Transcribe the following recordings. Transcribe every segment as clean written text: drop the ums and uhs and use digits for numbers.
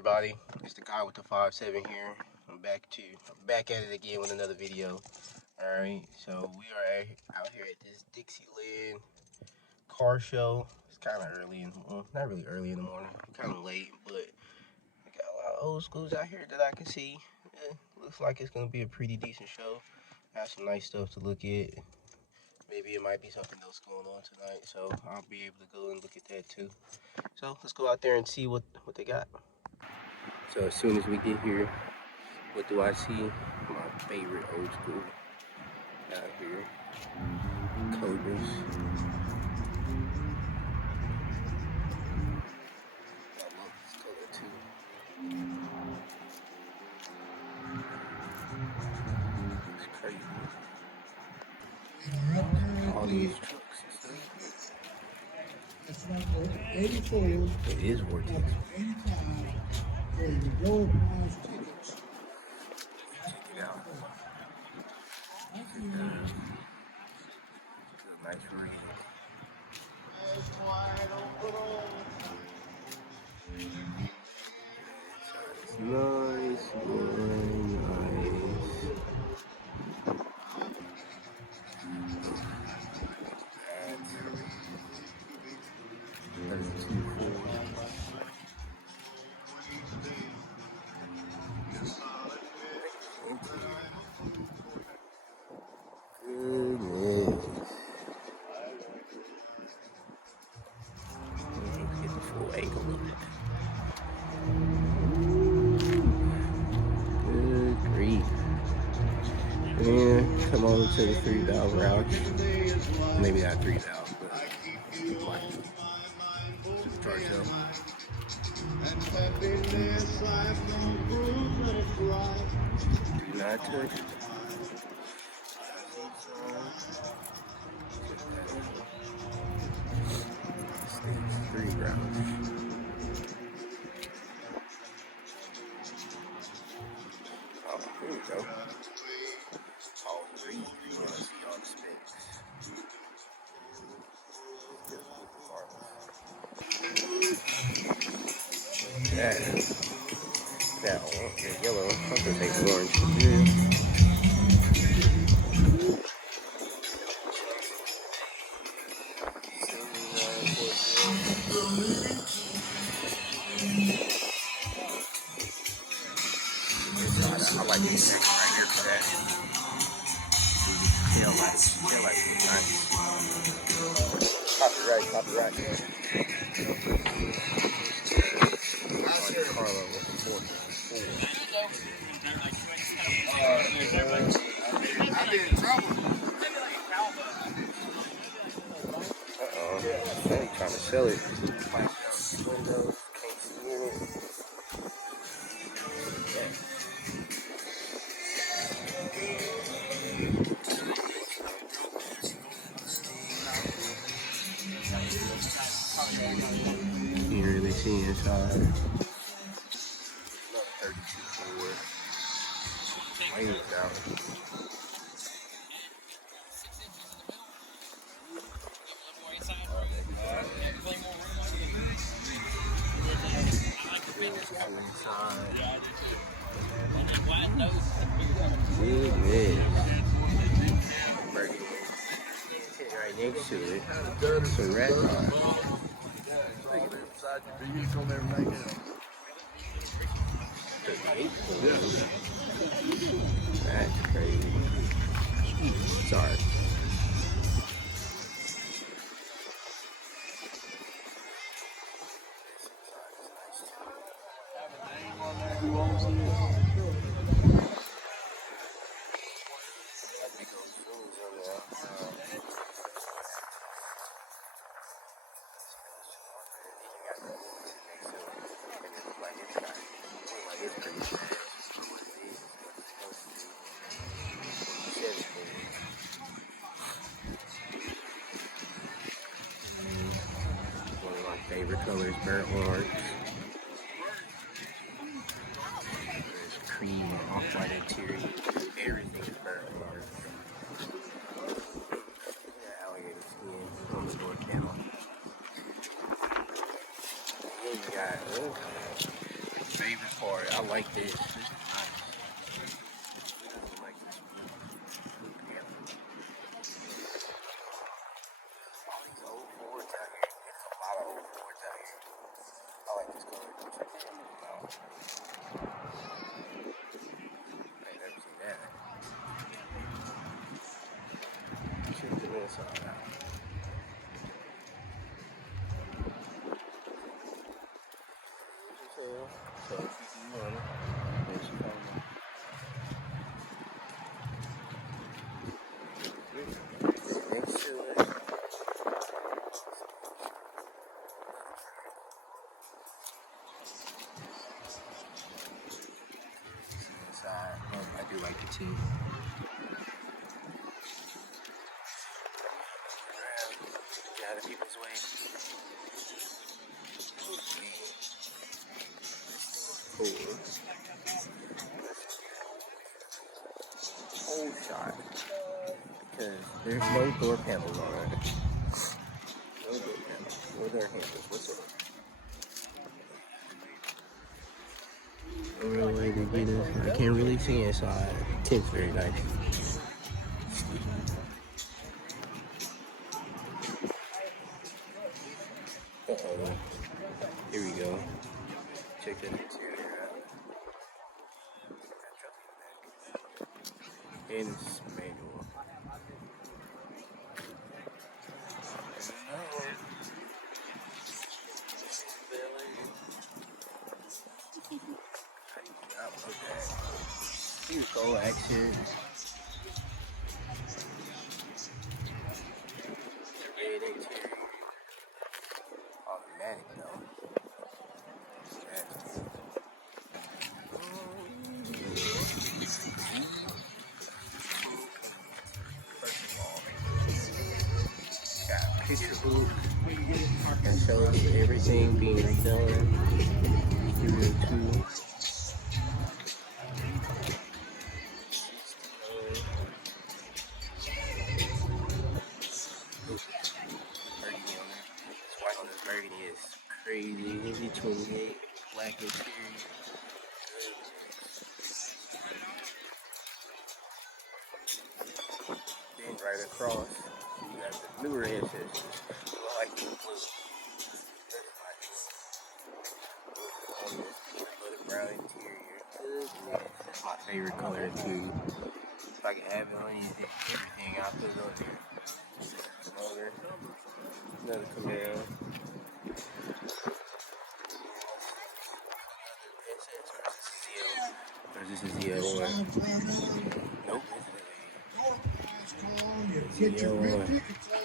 everybody? It's the guy with the 5'7" here. I'm back at it again with another video. Alright, so we are out here at this Dixieland car show. It's kind of early not really early in the morning, kind of late, but we got a lot of old schools out here that I can see. Looks like it's gonna be a pretty decent show. Have some nice stuff to look at. Maybe it might be something else going on tonight, so I'll be able to go and look at that too. So let's go out there and see what they got. So as soon as we get here, what do I see? My favorite old school out here. Cobras. I love this color too. It's crazy. All these trucks and stuff. It's number 84. It is Vortex. 85. For the Globe Prize tickets. Check it out. It's a nice read. Nice, very nice. Get the full angle of it. Good grief. And come over to the 3 valve route. Maybe not 3 valve, but charge up. Do not touch. 3 rounds. Oh, here we go. All 3. You want to see all the specs. That one, the yellow. I'm gonna take the orange. Yeah. I like this section right here for that. Tail lights look nice. Copyright. Carlo with the 4. I've been in trouble. Uh-oh. They trying to sell it. Windows, can't see in it. Can't really see inside. Another 32 Ford. Wings out. Goodness. Right next to it. It's a rat rod. That's crazy. Sorry. One of my favorite colors, burnt orange. There's cream or off-white interior. Everything is burnt orange. Alligator skin on the door panel. Then you got favorite part. I like this. This is nice. I like this one. Yeah. All these old Fords out here. There's a lot of old Fords out here. I like this color. Check it out. I ain't never seen that. Check the inside out. So if you do want it, there's your phone. Next to it. Inside. Oh, I do like it too. Get out of people's way. Cool. Whole shot. Because there's no door panels on it. No door panels. No door handles whatsoever. A real way to get it. I can't really see inside. The tint's very nice. Uh-oh. Here we go. Check that interior out. And it's manual. Here we go, action. Red interior. Automatic though. That's cool. First of all, got a picture book that shows everything being redone. Studio 2. Burgundy is crazy. Maybe 28 black interior. Then right across, you got the newer ancestors. I like the blue. That's my on this peanut butter brown interior. That's my favorite color too. If I could have it on everything, I'll put it on here. Another Camaro. This is the one. Nope. Get your red LT4 tickets out.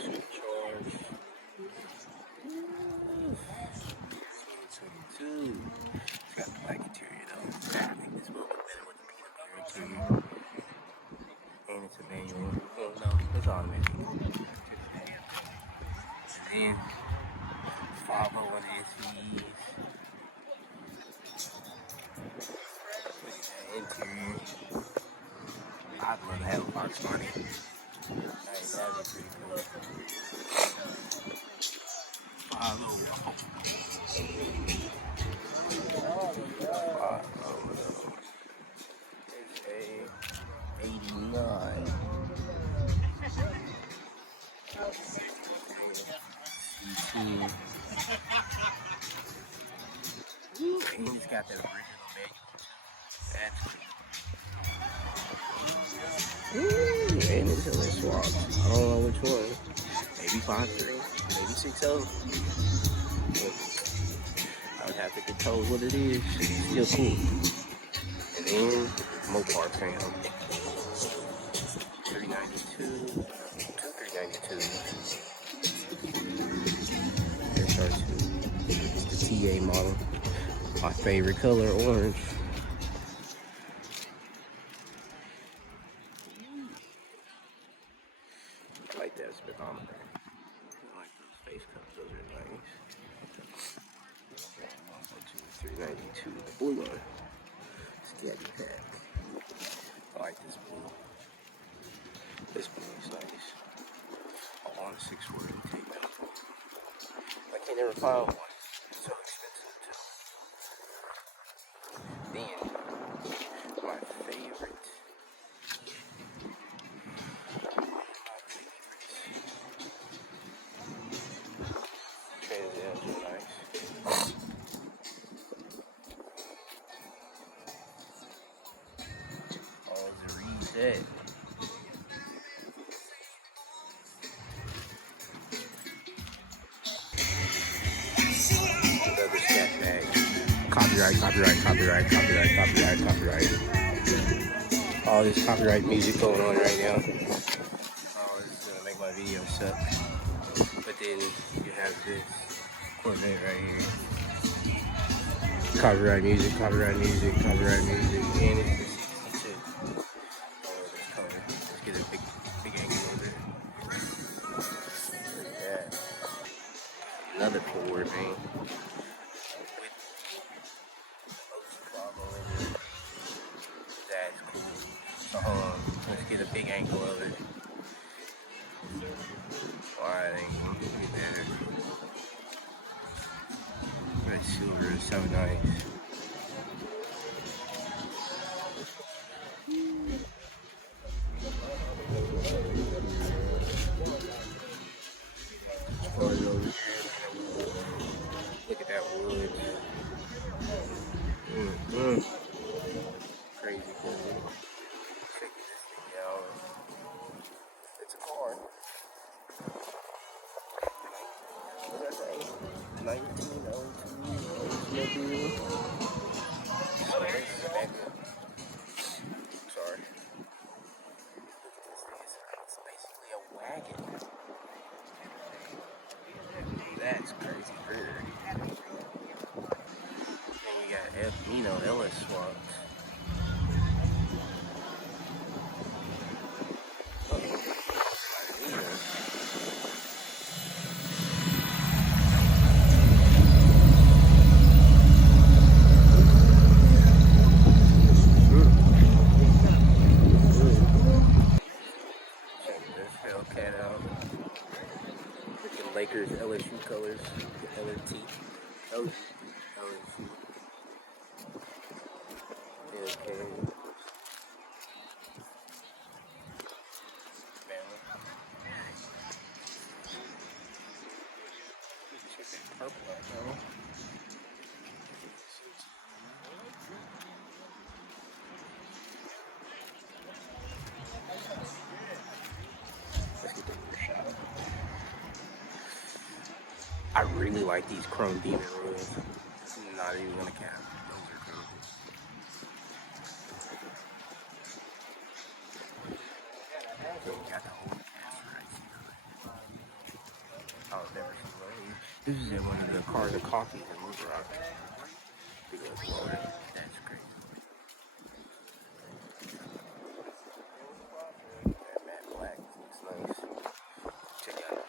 supercharged. 2022. It's got the black interior though. I think this will look better with the peanut butter interior. And it's a manual. Oh no, it's automatic. And 501 SEs. Interior. I'd love to have a box money. That'd be pretty cool. Follow. It's a 89. And he's got that original manual. That's cool. Ooh, and it's a little swap. I don't know which one. Maybe 5.3, maybe 6.0. I would have to get told what it is. Still cool. And then Mopar fam. 392. 392. SR2. It's the TA model. My favorite color, orange. I like that speedometer. I like those face cups, those are nice. 392, the blue one. Scabby pack. I like this blue. This blue is nice. I want a 640 tape out. I can't never find one. It's so expensive too. Copyright. All this copyright music going on right now. Oh, this is gonna make my video suck. But then you have this Corvette right here. Copyright music, and it's the 62. Oh, this color. Let's get a big angle over there. Look at that. Another Ford, man. With logo in it. That's cool. So hold on, let's get a big angle of it. Wide angle, get better. Red silver is so nice. Look at that wood. Crazy cool. Check this thing out. It's a car. What did I say? 1902 Oldsmobile. Sorry. It's basically a wagon. That's crazy weird. And we got Ellis swaps. Hellcat out. Freaking Lakers LSU colors. LSU. Okay. Check that purple out, though. Let's get the shot. I really like these chrome demon rules. Not even gonna cap. Those are cool. So we got the whole cast right here. I've never seen one of these. This is in one of the cars and coffees in Little Rock. Big old blower. That's crazy. That matte black looks nice. Check out.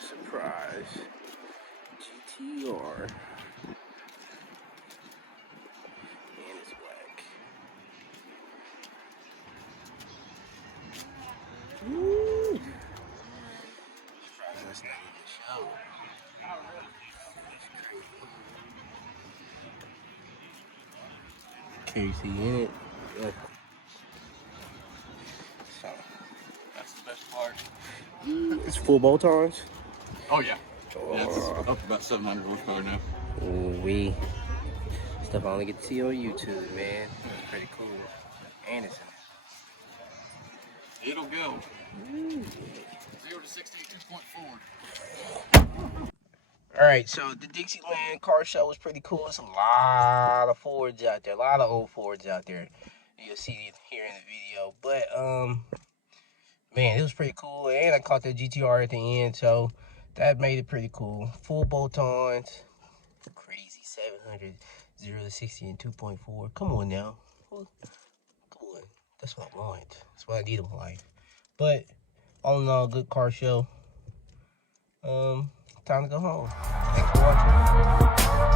Surprise. GTR. And it's black. Woo! Surprised that's not in the show. That's crazy. Casey in it. Yeah. So, That's the best part. it's full bolt-ons. Oh yeah. Yeah, it's up to about 700 horsepower now. Ooh-wee. Stuff I only get to see on YouTube, man. It's pretty cool. And it's It'll go. 0 to 60 at 2.4. Alright, so the Dixieland car show was pretty cool. There's a lot of Fords out there. A lot of old Fords out there. You'll see it here in the video. But, man, it was pretty cool. And I caught the GTR at the end, so that made it pretty cool. Full bolt-ons. Crazy 700, 0 to 60 in 2.4. Come on now. Come on. That's what I want. That's what I need in my life. But, all in all, good car show. Time to go home. Thanks for watching.